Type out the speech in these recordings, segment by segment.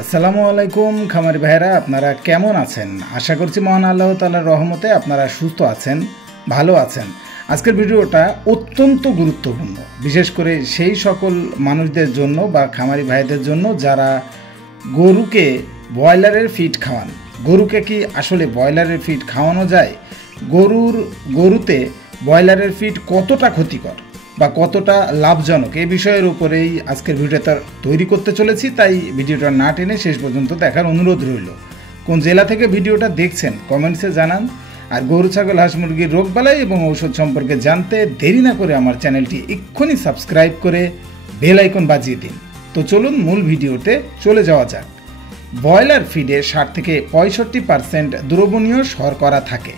আসসালামু আলাইকুম খামারি ভাইরা, আপনারা কেমন আছেন? আশা করছি মহান আল্লাহ তাআলার রহমতে আপনারা সুস্থ আছেন, ভালো আছেন। আজকের ভিডিওটা অত্যন্ত গুরুত্বপূর্ণ, বিশেষ করে সেই সকল মানুষদের জন্য বা খামারি ভাইদের জন্য যারা গরুকে ব্রয়লারের ফিড খাওয়ান। গরুকে কি আসলে ব্রয়লারের ফিড খাওয়ানো যায়? গরুতে ব্রয়লারের ফিড কতটা ক্ষতিকর বা কতটা লাভজনক, এই বিষয়ের উপরেই আজকের ভিডিওটা তৈরি করতে চলেছি। তাই ভিডিওটা না টেনে শেষ পর্যন্ত দেখার অনুরোধ রইল। কোন জেলা থেকে ভিডিওটা দেখছেন কমেন্টসে জানান। আর গরু, ছাগল, হাঁস, মুরগির রোগবালাই এবং ঔষধ সম্পর্কে জানতে দেরি না করে আমার চ্যানেলটি এক্ষুনি সাবস্ক্রাইব করে বেল আইকন বাজিয়ে দিন। তো চলুন মূল ভিডিওতে চলে যাওয়া যাক। ব্রয়লার ফিডে 60 থেকে 65% দ্রবণীয় শর্করা থাকে,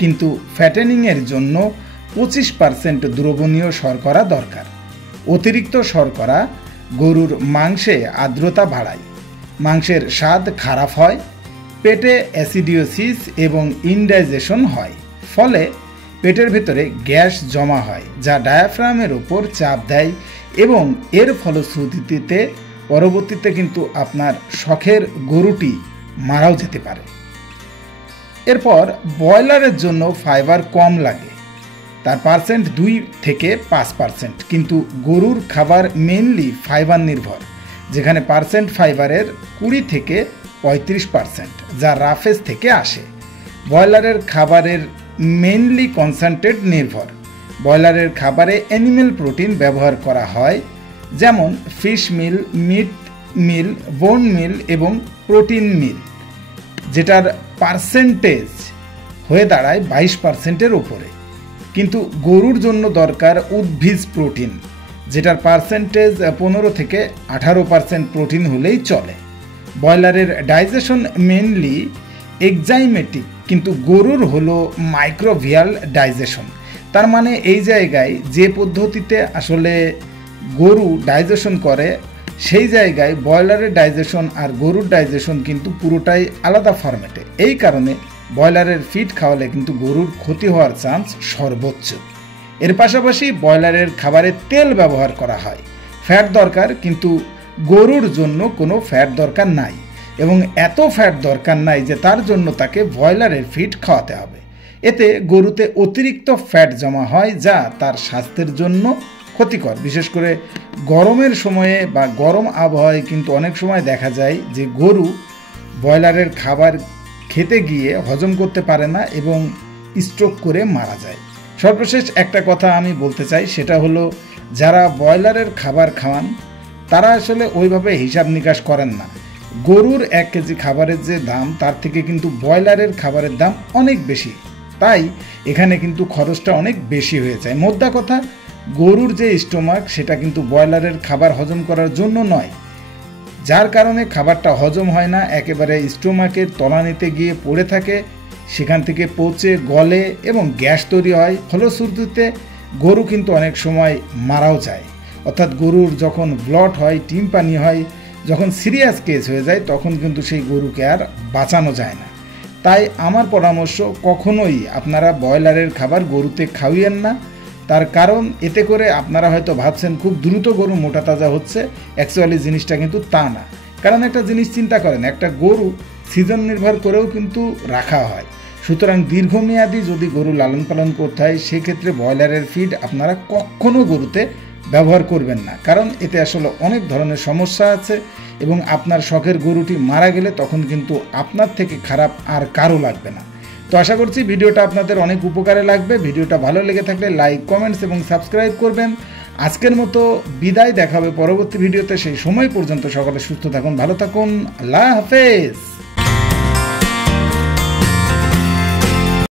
কিন্তু ফ্যাটেনিংয়ের জন্য 25% দ্রবণীয় শর্করা দরকার। অতিরিক্ত শর্করা গরুর মাংসে আর্দ্রতা বাড়ায়, মাংসের স্বাদ খারাপ হয়, পেটে অ্যাসিডিওসিস এবং ইনডাইজেশন হয়, ফলে পেটের ভেতরে গ্যাস জমা হয় যা ডায়াফ্রামের ওপর চাপ দেয় এবং এর ফলশ্রুতিতে পরবর্তীতে কিন্তু আপনার শখের গরুটি মারাও যেতে পারে। এরপর ব্রয়লারের জন্য ফাইবার কম লাগে, তার 2 থেকে 5%, কিন্তু গরুর খাবার মেইনলি ফাইবার নির্ভর, যেখানে ফাইবারের 20 থেকে 35% যা রাফেজ থেকে আসে। ব্রয়লারের খাবারের মেইনলি কনসেন্ট্রেট নির্ভর। ব্রয়লারের খাবারে অ্যানিমেল প্রোটিন ব্যবহার করা হয়, যেমন ফিশ মিল, মিট মিল, বোন মিল এবং প্রোটিন মিল, যেটার পার্সেন্টেজ হয়ে দাঁড়ায় 22%-এর উপরে। কিন্তু গরুর জন্য দরকার উদ্ভিজ প্রোটিন, যেটার পার্সেন্টেজ 15 থেকে 18% প্রোটিন হলেই চলে। ব্রয়লারের ডাইজেশন মেনলি এক্সাইমেটিক, কিন্তু গরুর হলো মাইক্রোভিয়াল ডাইজেশন। তার মানে এই জায়গায় যে পদ্ধতিতে আসলে গরু ডাইজেশন করে, সেই জায়গায় ব্রয়লারের ডাইজেশন আর গরুর ডাইজেশন কিন্তু পুরোটাই আলাদা ফরম্যাটে। এই কারণে ব্রয়লারের ফিড খাওয়ালে কিন্তু গরুর ক্ষতি হওয়ার চান্স সর্বোচ্চ। এর পাশাপাশি ব্রয়লারের খাবারে তেল ব্যবহার করা হয়। ফ্যাট দরকার, কিন্তু গরুর জন্য কোনো ফ্যাট দরকার নাই, এবং এত ফ্যাট দরকার নাই যে তার জন্য তাকে ব্রয়লারের ফিড খাওয়াতে হবে। এতে গরুতে অতিরিক্ত ফ্যাট জমা হয় যা তার স্বাস্থ্যের জন্য ক্ষতিকর। বিশেষ করে গরমের সময়ে বা গরম আবহাওয়ায় কিন্তু অনেক সময় দেখা যায় যে গরু ব্রয়লারের খাবার খেতে গিয়ে হজম করতে পারে না এবং স্ট্রোক করে মারা যায়। সর্বশেষ একটা কথা আমি বলতে চাই, সেটা হলো যারা ব্রয়লারের খাবার খাওয়ান তারা আসলে ওইভাবে হিসাব নিকাশ করেন না। গরুর 1 কেজি খাবারের যে দাম, তার থেকে কিন্তু ব্রয়লারের খাবারের দাম অনেক বেশি, তাই এখানে কিন্তু খরচটা অনেক বেশি হয়ে যায়। মোদ্দা কথা, গরুর যে স্টোমাক সেটা কিন্তু ব্রয়লারের খাবার হজম করার জন্য নয়, যার কারণে খাবারটা হজম হয় না, একেবারে স্টোমাকের তলানিতে গিয়ে পড়ে থাকে, সেখান থেকে পচে গলে এবং গ্যাস তৈরি হয়। ফলশ্রুতিতে গরু কিন্তু অনেক সময় মারাও যায়। অর্থাৎ গরুর যখন ব্লট হয়, টিম্পানি হয়, যখন সিরিয়াস কেস হয়ে যায়, তখন কিন্তু সেই গরুকে আর বাঁচানো যায় না। তাই আমার পরামর্শ, কখনোই আপনারা ব্রয়লারের খাবার গরুতে খাওয়িয়েন না। তার কারণ এতে করে আপনারা হয়তো ভাবছেন খুব দ্রুত গরু মোটা তাজা হচ্ছে, অ্যাকচুয়ালি জিনিসটা কিন্তু তা না। কারণ একটা জিনিস চিন্তা করেন, একটা গরু সিজন নির্ভর করেও কিন্তু রাখা হয়। সুতরাং দীর্ঘমেয়াদী যদি গরু লালন পালন করতে হয়, সেক্ষেত্রে ব্রয়লারের ফিড আপনারা কখনো গরুতে ব্যবহার করবেন না, কারণ এতে আসলে অনেক ধরনের সমস্যা আছে এবং আপনার শখের গরুটি মারা গেলে তখন কিন্তু আপনার থেকে খারাপ আর কারো লাগবে না। তো আশা করছি ভিডিওটা আপনাদের অনেক উপকারে লাগবে। ভিডিওটা ভালো লেগে থাকলে লাইক, কমেন্টস এবং সাবস্ক্রাইব করবেন। আজকের মতো বিদায়, দেখা হবে পরবর্তী ভিডিওতে। সেই সময় পর্যন্ত সকলে সুস্থ থাকুন, ভালো থাকুন, আল্লাহ হাফেজ।